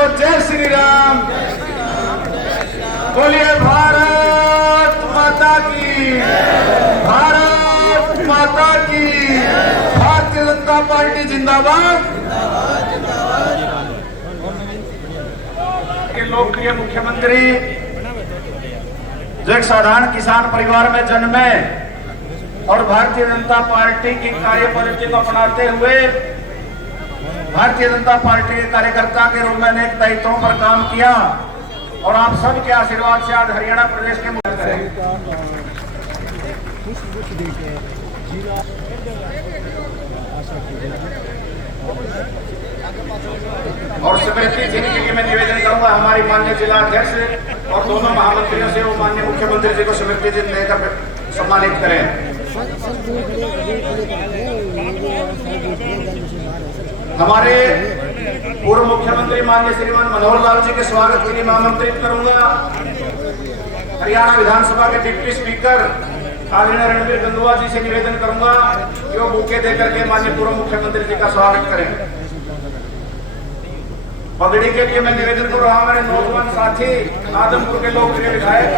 बोलो जय श्री राम। बोलिए भारत माता की, भारत माता की। भारतीय जनता पार्टी जिंदाबाद। के लोकप्रिय मुख्यमंत्री जो एक साधारण किसान परिवार में जन्मे और भारतीय जनता पार्टी की कार्य पद्धति को अपनाते हुए भारतीय जनता पार्टी के कार्यकर्ता के रूप में अनेक दायित्वों पर काम किया और आप सबके आशीर्वाद से आज हरियाणा प्रदेश के मुख्यमंत्री और स्मृति चिन्ह के लिए मैं निवेदन करूंगा हमारी माननीय जिला अध्यक्ष और दोनों महामंत्रियों से वो माननीय मुख्यमंत्री जी को स्मृति चिन्ह देकर सम्मानित करें। हमारे पूर्व मुख्यमंत्री माननीय श्रीमान मनोहर लाल जी के स्वागत के लिए मैं आमंत्रित करूंगा हरियाणा विधानसभा के डिप्टी स्पीकर आदरणीय रणबीर गंगवा जी से निवेदन करूंगा कि वो बुके देकर के माननीय पूर्व मुख्यमंत्री जी का स्वागत करें। पगड़ी के लिए मैं निवेदन कर रहा हूं हमारे नौजवान साथी आदमपुर के लोकप्रिय विधायक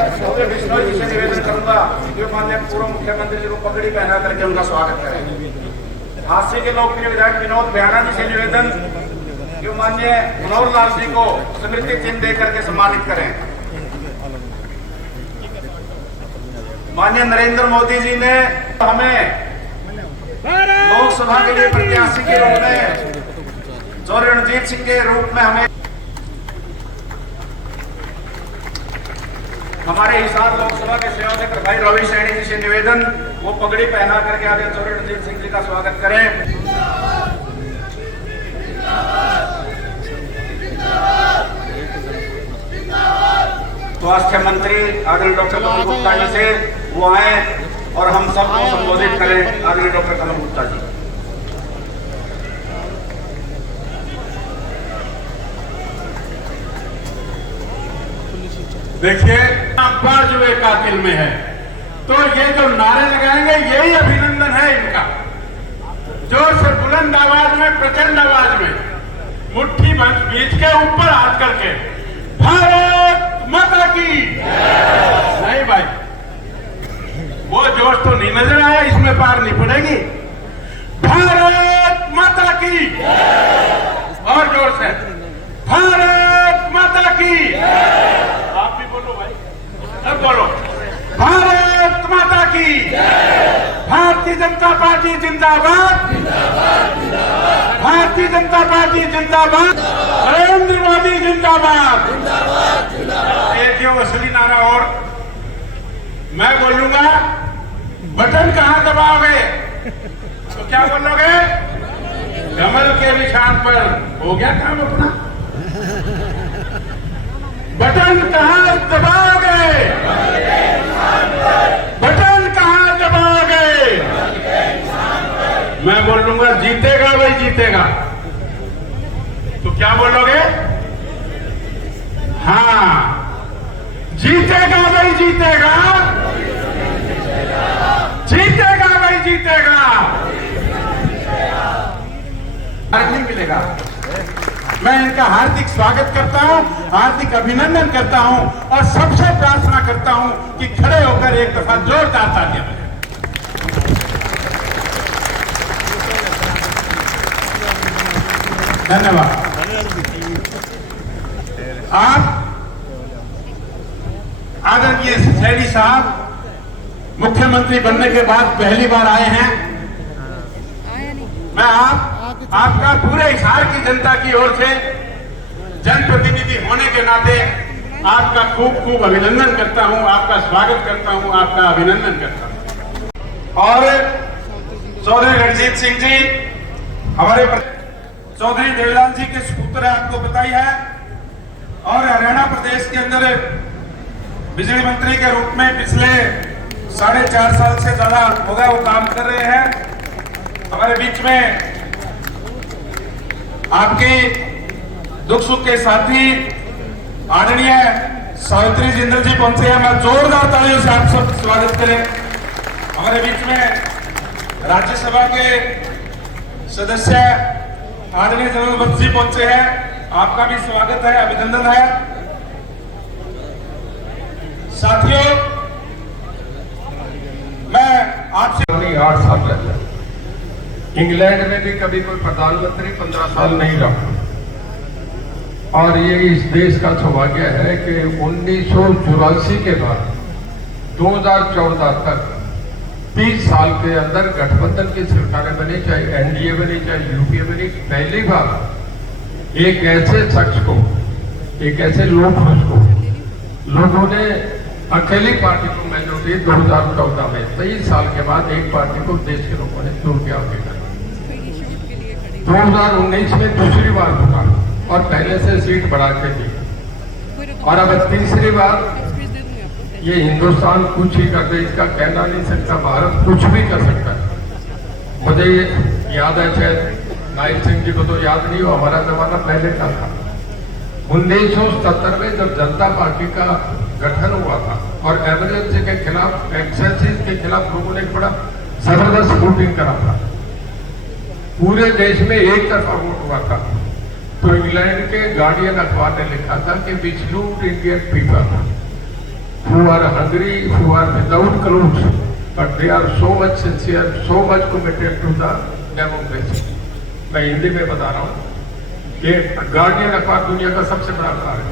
बिश्नोई जी से निवेदन करूंगा कि माननीय पूर्व मुख्यमंत्री जी को पगड़ी पहना करके उनका स्वागत करें। हास्य के लोकप्रिय विधायक विनोद भ्याणा जी से निवेदन कि माननीय मनोहर लाल जी को स्मृति चिन्ह देकर के सम्मानित करें। माननीय नरेंद्र मोदी जी ने हमें लोकसभा के लिए प्रत्याशी के रूप में जो रणजीत सिंह के रूप में हमें हमारे हिसार लोकसभा के सेवा से भाई रवि सैनी जी से निवेदन वो पगड़ी पहना करके आगे जो रणजीत सिंह जी का स्वागत करें। स्वास्थ्य मंत्री आदरणीय डॉक्टर कमल गुप्ता जी से वो आए और हम सबको संबोधित करें। आदरणीय डॉक्टर कमल गुप्ता जी। देखिए अखबार जो एक कातिल में है तो ये जो नारे लगाएंगे यही अभिनंदन है इनका। जोर से बुलंद आवाज में प्रचंड आवाज में मुट्ठी बीच के ऊपर हाथ करके भारत माता की नहीं भाई वो जोश तो नहीं नजर आया, इसमें पार नहीं पड़ेगी। भारत माता की और जोर से भारत माता की। आप भी बोलो भाई, अब बोलो भारत माता की। भारतीय जनता पार्टी जिंदाबाद, भारतीय जनता पार्टी जिंदाबाद, नरेंद्र मोदी जिंदाबाद। एक यो असली नारा और मैं बोलूंगा, बटन कहां दबाओगे तो क्या बोलोगे? कमल के निशान पर। हो गया काम अपना। बटन कहां दबाओगे? बटन कहां दबाओगे? मैं बोलूंगा जीतेगा भाई जीतेगा। तो क्या बोलोगे? हाँ जीतेगा भाई जीतेगा, जीतेगा भाई जीतेगा। नहीं मिलेगा। मैं इनका हार्दिक स्वागत करता हूं, हार्दिक अभिनंदन करता हूं और सबसे प्रार्थना करता हूं कि खड़े होकर एक दफा जोरदार तालियां बजाएं। धन्यवाद। आप आदरणीय सैनी साहब मुख्यमंत्री बनने के बाद पहली बार आए हैं। मैं आपका पूरे हिसार की जनता की ओर से जनप्रतिनिधि होने के नाते आपका खूब खूब अभिनंदन करता हूं, आपका स्वागत करता हूं, आपका अभिनंदन करता हूं। और चौधरी रणजीत सिंह जी हमारे चौधरी देवलाल जी के सूत्र आपको बताई है और हरियाणा प्रदेश के अंदर बिजली मंत्री के रूप में पिछले 4.5 साल से ज्यादा हो गया वो काम कर रहे हैं। हमारे बीच में आपके दुख सुख के साथी आदरणीय सावित्री जिंदल जी पहुंचे हैं। मैं जोरदार तालियों से आप सब स्वागत करें। हमारे बीच में राज्यसभा के सदस्य आदरणीय जगन्नाथ जी पहुंचे हैं। आपका भी स्वागत है, अभिनंदन है। साथियों, मैं आपसे 8 साल रहता, इंग्लैंड में भी कभी कोई प्रधानमंत्री 15 साल नहीं रहा। और ये इस देश का सौभाग्य है कि 1984 के बाद 2014 तक 30 साल के अंदर गठबंधन की सरकारें बनी, चाहे एनडीए बनी चाहे यूपीए बनी, पहली बार एक ऐसे शख्स को, एक ऐसे लोकपुरुष को लोगों ने अकेली पार्टी को मेजोरिटी 2014 में 23 साल के बाद एक पार्टी को देश के लोगों ने छोड़ के आगे कर 2019 में दूसरी बार हुआ और पहले से सीट बढ़ा के दी, और अब तीसरी बार ये हिंदुस्तान कुछ ही कर दे, इसका कहना नहीं सकता, भारत कुछ भी कर सकता है। मुझे याद है, शायद नाइल सिंह जी को तो याद नहीं हो, हमारा जमाना पहले का था। 1977 में जब जनता पार्टी का गठन हुआ था और एमरजेंसी के खिलाफ, एक्सेसिस के खिलाफ लोगों ने एक बड़ा जबरदस्त वोटिंग करा था, पूरे देश में एक तरफा वोट हुआ था। तो इंग्लैंड के गार्डियन अखबार ने लिखा था कि we salute Indian people who are hungry, who are without clothes, but they are so much sincere, so much committed to the democracy। मैं हिंदी में बता रहा हूँ कि गार्डियन अखबार दुनिया का सबसे बड़ा अखबार है,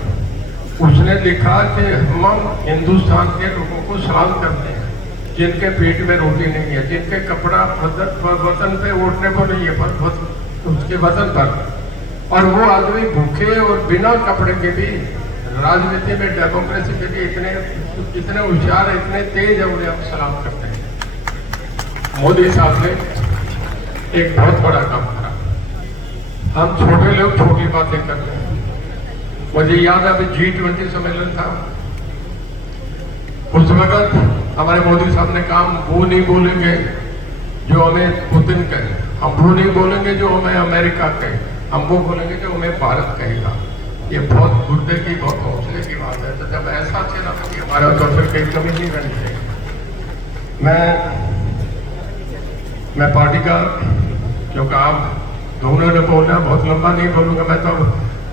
उसने लिखा कि हम हिंदुस्तान के लोगों को सलाम करते हैं जिनके पेट में रोटी नहीं है, जिनके कपड़ा वतन पे ओढ़ने को नहीं है, पर उसके वतन पर, और वो आदमी भूखे और बिना कपड़े के भी राजनीति में, डेमोक्रेसी के लिए इतने होशियार है, इतने तेज है, उन्हें हम सलाम करते हैं। मोदी साहब ने एक बहुत बड़ा काम करा। हम छोटे लोग छोटी बातें करते हैं। मुझे याद है अभी G20 सम्मेलन था, उस वक्त हमारे मोदी साहब ने कहा वो नहीं बोलेंगे जो हमें पुतिन कहे, हम वो नहीं बोलेंगे जो हमें अमेरिका कहे, हम वो बोलेंगे जो हमें भारत कहेगा। ये बहुत गुर्दे की, बहुत हौसले की बात है। तो जब ऐसा चेहरा हमारा तो फिर कहीं कमी नहीं रहनी चाहिए। मैं पार्टी का, क्योंकि आप दोनों ने बोलना, बहुत लंबा नहीं बोलूंगा, मैं तो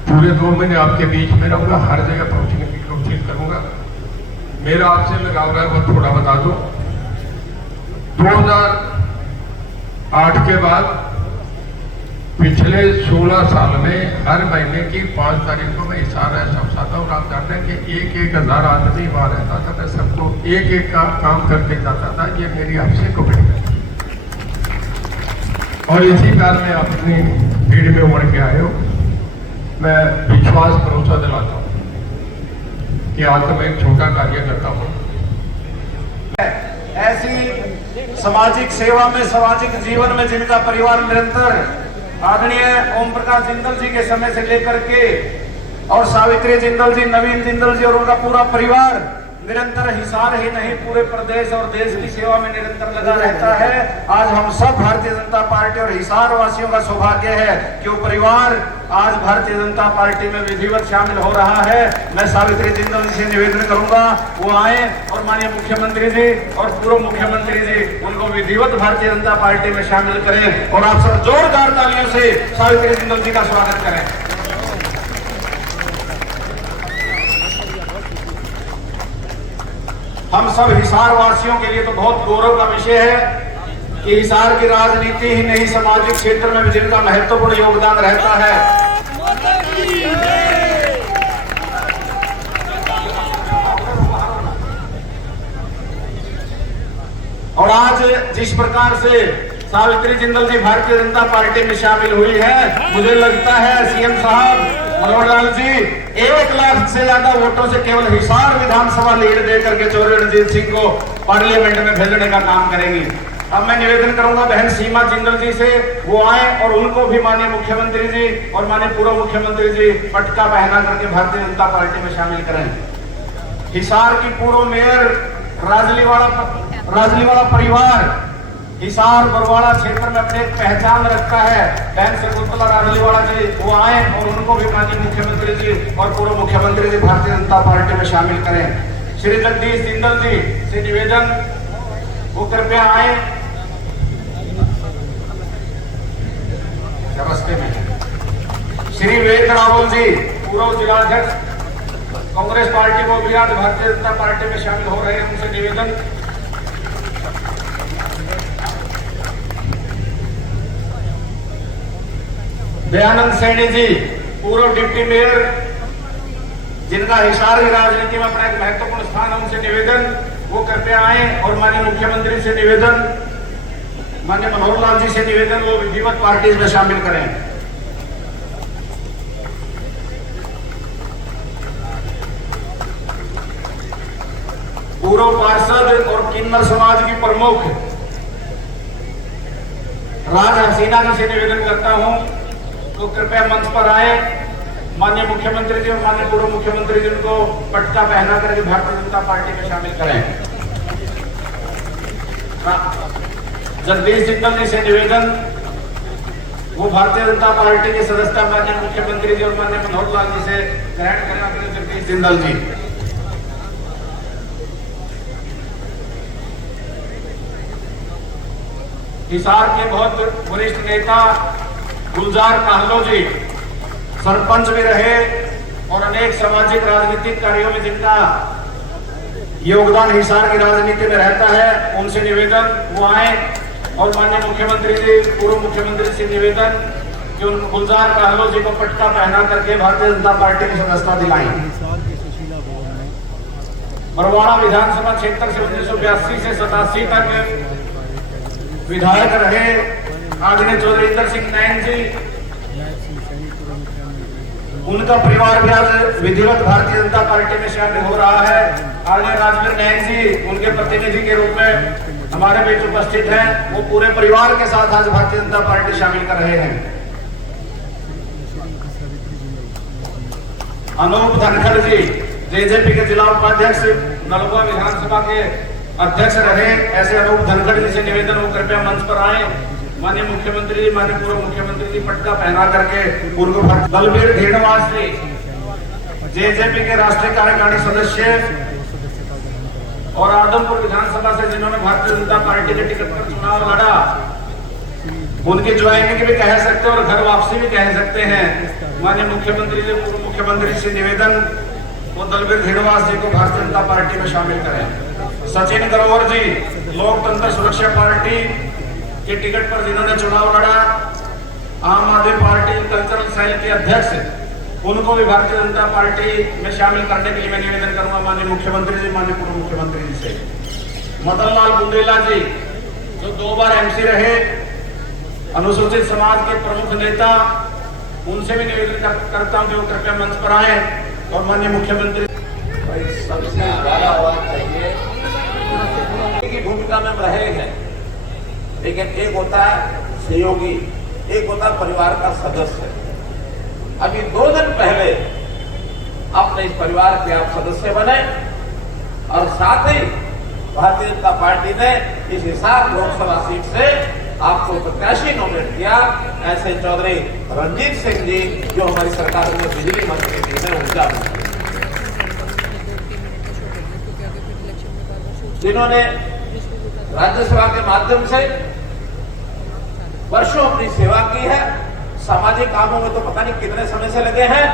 पूरे 2 महीने आपके बीच में रहूंगा, हर जगह पहुंचने की कोशिश करूंगा। मेरा आपसे लगाव है वो थोड़ा बता दो। 2008 के बाद पिछले 16 साल में हर महीने की 5 तारीख को मैं हिसार समझाता हूँ। आप जानते हैं कि 1,000 आदमी वहां रहता था, मैं सबको एक का काम करके जाता था। ये मेरी आपसे कमिटमेंट है और इसी बार में अपनी भीड़ में उमड़ के आए हो। मैं विश्वास भरोसा दिलाता हूँ कि आज तो मैं एक छोटा कार्य करता हूँ। ऐसी सामाजिक सेवा में, सामाजिक जीवन में जिनका परिवार निरंतर आदरणीय ओम प्रकाश जिंदल जी के समय से लेकर के, और सावित्री जिंदल जी, नवीन जिंदल जी और उनका पूरा परिवार निरंतर हिसार ही नहीं पूरे प्रदेश और देश की सेवा में निरंतर लगा रहता है। आज हम सब भारतीय जनता पार्टी और हिसार वासियों का सौभाग्य है कि वो परिवार आज भारतीय जनता पार्टी में विधिवत शामिल हो रहा है। मैं सावित्री जिंदल जी से निवेदन करूंगा वो आए और माननीय मुख्यमंत्री जी और पूर्व मुख्यमंत्री जी उनको विधिवत भारतीय जनता पार्टी में शामिल करें और आप सब जोरदार तालियों से सावित्री जिंदल जी का स्वागत करें। हम सब हिसार वासियों के लिए तो बहुत गौरव का विषय है कि हिसार की राजनीति ही नहीं, सामाजिक क्षेत्र में भी जिनका महत्वपूर्ण योगदान रहता है। और आज जिस प्रकार से सावित्री जिंदल जी भारतीय जनता पार्टी में शामिल हुई है, मुझे लगता है सीएम साहब मनोहर लाल जी 1 लाख से ज्यादा वोटों से केवल हिसार विधानसभा लीड देकर के चौधरी रणजीत सिंह को पार्लियामेंट में भेजने का काम करेंगी। अब मैं निवेदन करूंगा बहन सीमा जिंदल जी से, वो आए और उनको भी माननीय मुख्यमंत्री जी और माननीय पूर्व मुख्यमंत्री जी पटका पहना करके भारतीय जनता पार्टी में शामिल करें। हिसार की पूर्व मेयर राजलीवाला परिवार हिसार बरवाड़ा क्षेत्र में अपने एक पहचान रखता है। बहन शकुंतला राजलीवाला जी वो आए और उनको भी माननीय मुख्यमंत्री जी और पूर्व मुख्यमंत्री जी भारतीय जनता पार्टी में शामिल करें। श्री जगदीश जिंदल जी से निवेदन वो कृपया आए। नमस्ते। श्री वेद रावल जी, पूर्व जिलाध्यक्ष कांग्रेस पार्टी को अभियान भारतीय जनता पार्टी में शामिल हो रहे हैं, उनसे निवेदन। दयानंद सैनी जी, पूर्व डिप्टी मेयर, जिनका हिसार की राजनीति में अपना एक महत्वपूर्ण स्थान है, उनसे निवेदन वो कृपया आए। और माननीय मुख्यमंत्री से निवेदन, माननीय मनोहर लाल जी से निवेदन वो विधिवत पार्टी में शामिल करें। पूर्व पार्षद और किन्नर समाज की प्रमुख राज हसीना जी से निवेदन करता हूं तो कृपया मंच पर आए। माननीय मुख्यमंत्री जी और माननीय पूर्व मुख्यमंत्री जी को पटका पहना करके भारतीय जनता पार्टी में शामिल करें। जगदीश जिंदल जी से निवेदन वो भारतीय जनता पार्टी की सदस्यता माननीय मुख्यमंत्री जी और माननीय मनोहर लाल जी से ग्रहण करना करें। जगदीश जिंदल जी। हिसार के बहुत वरिष्ठ नेता गुलजार काहलो जी, सरपंच भी रहे और अनेक सामाजिक राजनीतिक कार्यों में जिनका योगदान हिसार की राजनीति में रहता है, उनसे निवेदन वो आए। और माननीय मुख्यमंत्री जी, पूर्व मुख्यमंत्री से निवेदन कि उन गुलजार काहलो जी को पटका पहना करके भारतीय जनता पार्टी की सदस्यता दिलाएं। बरवाड़ा विधानसभा क्षेत्र से 1982 से 87 तक विधायक रहे आदरणीय चौधरी इंदर सिंह नैन जी, उनका परिवार भी आज विधिवत भारतीय जनता पार्टी में शामिल हो रहा है। आदरणीय राजवीर नैन जी उनके प्रतिनिधि के रूप में हमारे बीच उपस्थित हैं, वो पूरे परिवार के साथ आज भारतीय जनता पार्टी शामिल कर रहे हैं। अनूप धनखड़ जी, जेजेपी के जिला उपाध्यक्ष, नलवा विधानसभा के अध्यक्ष रहे, ऐसे अनूप धनखड़ जी से निवेदन वो कृपया मंच पर आए। माननीय मुख्यमंत्री जी, माननीय पूर्व मुख्यमंत्री जी पटका पहना करके पूर्व बलबीर धेड़वास जी, जेजेपी के राष्ट्रीय कार्यकारिणी सदस्य और आदमपुर विधानसभा से जिन्होंने भारतीय जनता पार्टी के टिकट पर चुनाव लड़ा, उनकी ज्वाइनिंग भी कह सकते हैं और घर वापसी भी कह सकते हैं। माननीय मुख्यमंत्री जी, पूर्व मुख्यमंत्री से निवेदन वो दलबीर धेड़वास जी को भारतीय जनता पार्टी में शामिल करें। सचिन ग्रोवर जी, लोकतंत्र सुरक्षा पार्टी के टिकट पर जिन्होंने चुनाव लड़ा, आम आदमी पार्टी कल्चरल सेल के अध्यक्ष, उनको भी भारतीय जनता पार्टी में शामिल करने के लिए मैं निवेदन करूंगा माननीय मुख्यमंत्री जी, माननीय पूर्व मुख्यमंत्री जी से। मदन लाल बुंदेला जी, जो 2 बार एमसी रहे, अनुसूचित समाज के प्रमुख नेता, उनसे भी निवेदन करता हूं कि वो कृपया मंच पर आए। और माननीय मुख्यमंत्री सबसे ज्यादा आवाज चाहिए की भूमिका में रहे हैं, लेकिन एक होता है सहयोगी, एक होता है परिवार का सदस्य। अभी 2 दिन पहले अपने इस परिवार के आप सदस्य बने और साथ ही भारतीय जनता पार्टी ने इस हिसार लोकसभा सीट से आपको प्रत्याशी नॉमिनेट किया। ऐसे चौधरी रणजीत सिंह जी, जो हमारी सरकार में बिजली मंत्री थे, ऊर्जा मंत्री, जिन्होंने राज्यसभा के माध्यम से वर्षों अपनी सेवा की है, सामाजिक कामों में तो पता नहीं कितने समय से लगे हैं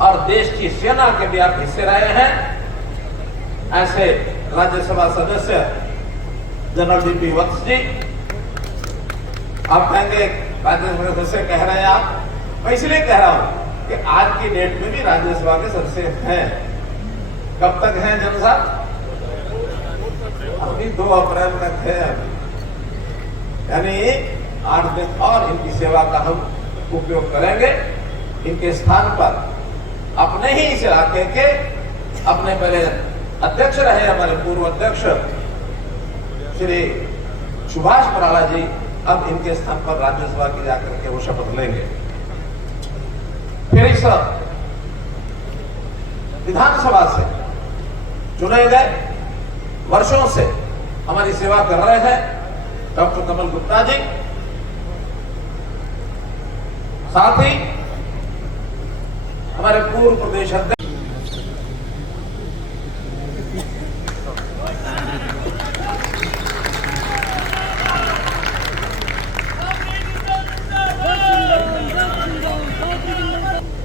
और देश की सेना के भी आप हिस्से रहे हैं। ऐसे राज्यसभा सदस्य जनरल डीपी वत्स जी, आप कहेंगे राज्यसभा सदस्य कह रहे हैं आप, मैं इसलिए कह रहा हूं कि आज की डेट में भी राज्यसभा के सदस्य हैं। कब तक हैं जन साहब? अभी 2 अप्रैल तक है, यानी 8 दिन और इनकी सेवा का हम उपयोग करेंगे। इनके स्थान पर अपने ही इस इलाके के अपने पहले अध्यक्ष रहे हमारे पूर्व अध्यक्ष श्री सुभाष बराला जी, अब इनके स्थान पर राज्यसभा की जाकर के वो शपथ लेंगे। फिर इस विधानसभा से चुने गए, वर्षों से हमारी सेवा कर रहे हैं डॉक्टर कमल गुप्ता जी, साथ ही हमारे पूर्व प्रदेश अध्यक्ष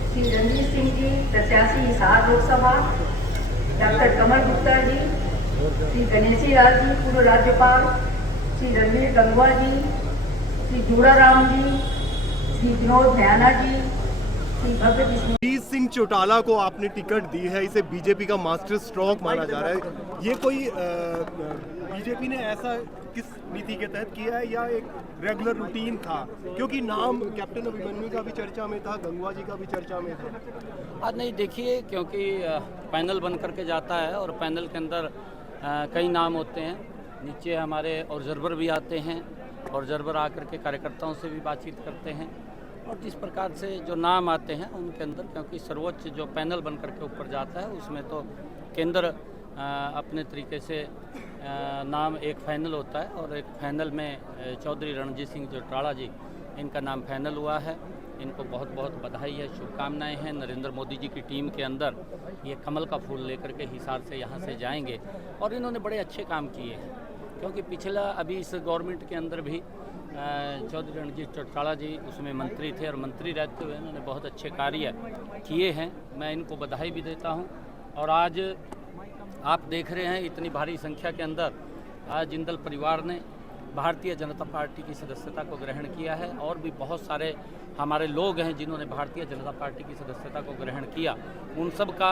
श्री रणजीत सिंह जी, प्रत्याशी हिसार लोकसभा, डॉक्टर कमल गुप्ता जी, श्री गणेशी लाल जी, पूर्व राज्यपाल, श्री रणवीर गंगवा जी, श्री जूड़ाराम जी, श्री विनोद भयाना जी, श्री भव्य विष्णु। रणजीत सिंह चौटाला को आपने टिकट दी है, इसे बीजेपी का मास्टर स्ट्रोक माना जा रहा है। ये कोई बीजेपी ने ऐसा किस नीति के तहत किया है या एक रेगुलर रूटीन था? क्योंकि नाम कैप्टन अभिमन्यु का भी चर्चा में था, गंगवा जी का भी चर्चा में था। आज नहीं, देखिए, क्योंकि पैनल बन करके जाता है और पैनल के अंदर कई नाम होते हैं। नीचे हमारे ऑब्जर्वर भी आते हैं, ऑब्जर्वर आकर के कार्यकर्ताओं से भी बातचीत करते हैं और जिस प्रकार से जो नाम आते हैं उनके अंदर, क्योंकि सर्वोच्च जो पैनल बन करके ऊपर जाता है उसमें तो केंद्र अपने तरीके से नाम एक फाइनल होता है और एक फाइनल में चौधरी रणजीत सिंह चौटाला जी, इनका नाम फाइनल हुआ है। इनको बहुत बहुत बधाई है, शुभकामनाएं हैं। नरेंद्र मोदी जी की टीम के अंदर ये कमल का फूल लेकर के हिसार से यहाँ से जाएंगे और इन्होंने बड़े अच्छे काम किए हैं, क्योंकि पिछला अभी इस गवर्नमेंट के अंदर भी चौधरी रणजीत चौटाला जी उसमें मंत्री थे और मंत्री रहते हुए इन्होंने बहुत अच्छे कार्य किए हैं। मैं इनको बधाई भी देता हूँ। और आज आप देख रहे हैं इतनी भारी संख्या के अंदर आज जिंदल परिवार ने भारतीय जनता पार्टी की सदस्यता को ग्रहण किया है और भी बहुत सारे हमारे लोग हैं जिन्होंने भारतीय जनता पार्टी की सदस्यता को ग्रहण किया। उन सब का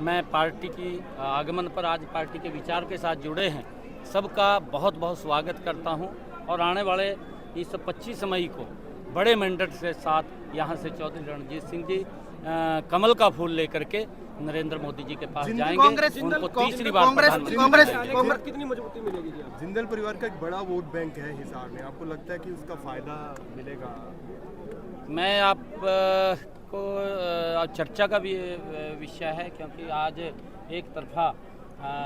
मैं पार्टी की आगमन पर आज पार्टी के विचार के साथ जुड़े हैं, सबका बहुत बहुत स्वागत करता हूं और आने वाले इस 25 मई को बड़े मैंडेट के साथ यहां से चौधरी रणजीत सिंह जी कमल का फूल लेकर के नरेंद्र मोदी जी के पास जाएंगे। उनको तीसरी बार कांग्रेस कितनी मजबूती मिलेगी जी? जिंदल परिवार का एक बड़ा वोट बैंक है हिसार में, आपको लगता है कि उसका फायदा मिलेगा? मैं आपको चर्चा का भी विषय है, क्योंकि आज एक तरफा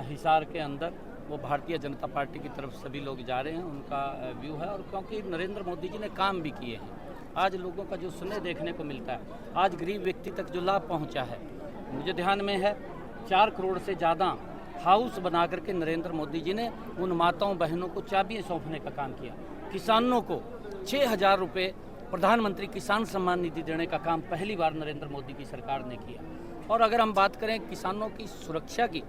हिसार के अंदर वो भारतीय जनता पार्टी की तरफ सभी लोग जा रहे हैं, उनका व्यू है। और क्योंकि नरेंद्र मोदी जी ने काम भी किए हैं, आज लोगों का जो स्नेह देखने को मिलता है, आज गरीब व्यक्ति तक जो लाभ पहुंचा है, मुझे ध्यान में है 4 करोड़ से ज़्यादा हाउस बना करके नरेंद्र मोदी जी ने उन माताओं बहनों को चाबियाँ सौंपने का काम किया। किसानों को 6,000 रुपये प्रधानमंत्री किसान सम्मान निधि देने का काम पहली बार नरेंद्र मोदी की सरकार ने किया। और अगर हम बात करें किसानों की सुरक्षा की,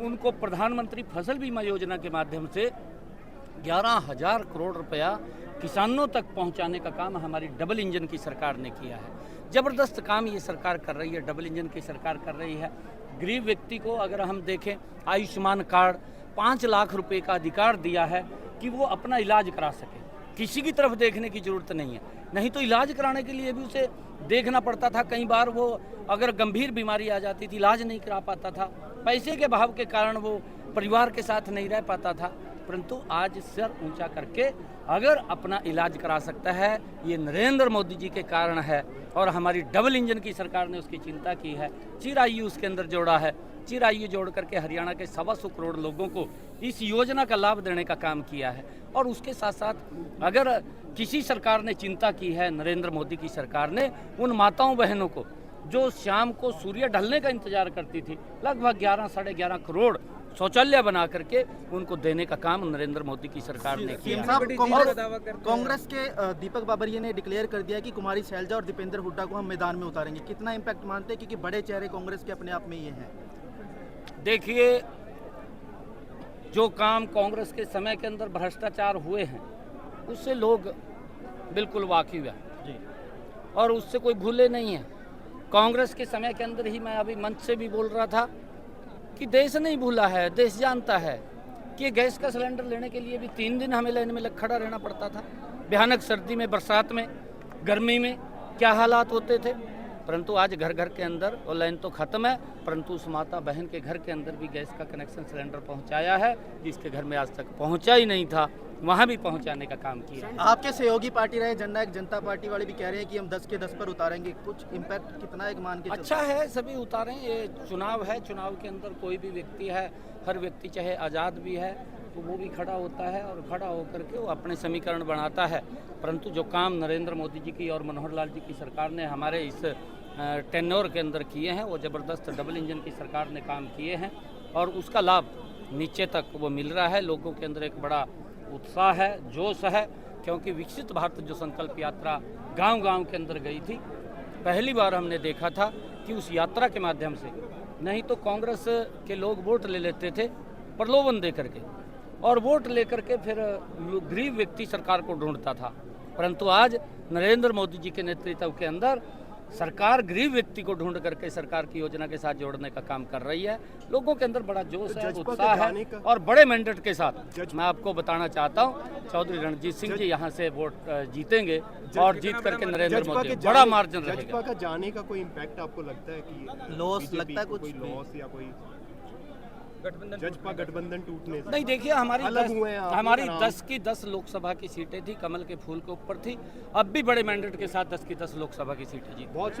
उनको प्रधानमंत्री फसल बीमा योजना के माध्यम से 11,000 करोड़ रुपया किसानों तक पहुंचाने का काम हमारी डबल इंजन की सरकार ने किया है। ज़बरदस्त काम ये सरकार कर रही है, डबल इंजन की सरकार कर रही है। गरीब व्यक्ति को अगर हम देखें, आयुष्मान कार्ड 5 लाख रुपए का अधिकार दिया है कि वो अपना इलाज करा सके, किसी की तरफ देखने की ज़रूरत नहीं है। नहीं तो इलाज कराने के लिए भी उसे देखना पड़ता था, कई बार वो अगर गंभीर बीमारी आ जाती थी इलाज नहीं करा पाता था, पैसे के अभाव के कारण वो परिवार के साथ नहीं रह पाता था। परंतु आज सर ऊंचा करके अगर अपना इलाज करा सकता है, ये नरेंद्र मोदी जी के कारण है और हमारी डबल इंजन की सरकार ने उसकी चिंता की है। चिरायु उसके अंदर जोड़ा है, चिरायु जोड़ करके हरियाणा के 125 करोड़ लोगों को इस योजना का लाभ देने का काम किया है। और उसके साथ साथ अगर किसी सरकार ने चिंता की है, नरेंद्र मोदी की सरकार ने उन माताओं बहनों को जो शाम को सूर्य ढलने का इंतजार करती थी, लगभग 11 साढ़े 11 करोड़ शौचालय बना करके उनको देने का काम नरेंद्र मोदी की सरकार ने किया। कांग्रेस के दीपक बाबरिया ने डिक्लेयर कर दिया कि कुमारी शैलजा और दीपेंद्र हुड्डा को हम मैदान में उतारेंगे, कितना इम्पैक्ट मानते हैं, क्योंकि बड़े चेहरे कांग्रेस के अपने आप में ये हैं? देखिए, जो काम कांग्रेस के समय के अंदर भ्रष्टाचार हुए हैं उससे लोग बिल्कुल वाकिफ है और उससे कोई भूले नहीं है। कांग्रेस के समय के अंदर ही मैं अभी मंच से भी बोल रहा था कि देश नहीं भूला है, देश जानता है कि गैस का सिलेंडर लेने के लिए भी 3 दिन हमें लाइन में खड़ा रहना पड़ता था। भयानक सर्दी में, बरसात में, गर्मी में क्या हालात होते थे। परंतु आज घर घर के अंदर और लाइन तो ख़त्म है, परंतु उस माता बहन के घर के अंदर भी गैस का कनेक्शन सिलेंडर पहुंचाया है, जिसके घर में आज तक पहुंचा ही नहीं था, वहां भी पहुंचाने का काम किया है। आपके सहयोगी पार्टी रहे जननायक जनता पार्टी वाले भी कह रहे हैं कि हम 10 के 10 पर उतारेंगे, कुछ इम्पैक्ट कितना एक मान के? अच्छा है, सभी उतारें, ये चुनाव है, चुनाव के अंदर कोई भी व्यक्ति है, हर व्यक्ति चाहे आज़ाद भी है तो वो भी खड़ा होता है और खड़ा होकर के वो अपने समीकरण बनाता है। परंतु जो काम नरेंद्र मोदी जी की और मनोहर लाल जी की सरकार ने हमारे इस टेन्योर के अंदर किए हैं, वो ज़बरदस्त डबल इंजन की सरकार ने काम किए हैं और उसका लाभ नीचे तक वो मिल रहा है। लोगों के अंदर एक बड़ा उत्साह है, जोश है, क्योंकि विकसित भारत जो संकल्प यात्रा गांव-गांव के अंदर गई थी, पहली बार हमने देखा था कि उस यात्रा के माध्यम से, नहीं तो कांग्रेस के लोग वोट ले लेते थे प्रलोभन दे करके, और वोट लेकर के फिर गरीब व्यक्ति सरकार को ढूंढता था। परंतु आज नरेंद्र मोदी जी के नेतृत्व के अंदर सरकार गरीब व्यक्ति को ढूंढ करके सरकार की योजना के साथ जोड़ने का काम कर रही है। लोगों के अंदर बड़ा जोश है, उत्साह है, और बड़े मैंडेट के साथ मैं आपको बताना चाहता हूं, चौधरी रणजीत सिंह जी यहां से वोट जीतेंगे और जीत करके नरेंद्र मोदी बड़ा मार्जिन रहेगा। जजपा का जाने का कोई इम्पैक्ट आपको लगता है कि लॉस लगता है कुछ कोई लॉस या कोई जजपा गठबंधन टूटने से? नहीं, देखिए हमारी अलग हुए हैं आप हमारी लोग 10 की 10 लोकसभा की सीटें थी, कमल के फूल के ऊपर थी। अब भी बड़े मैंडेट के साथ 10 की 10 लोकसभा की सीटें जीत। बहुत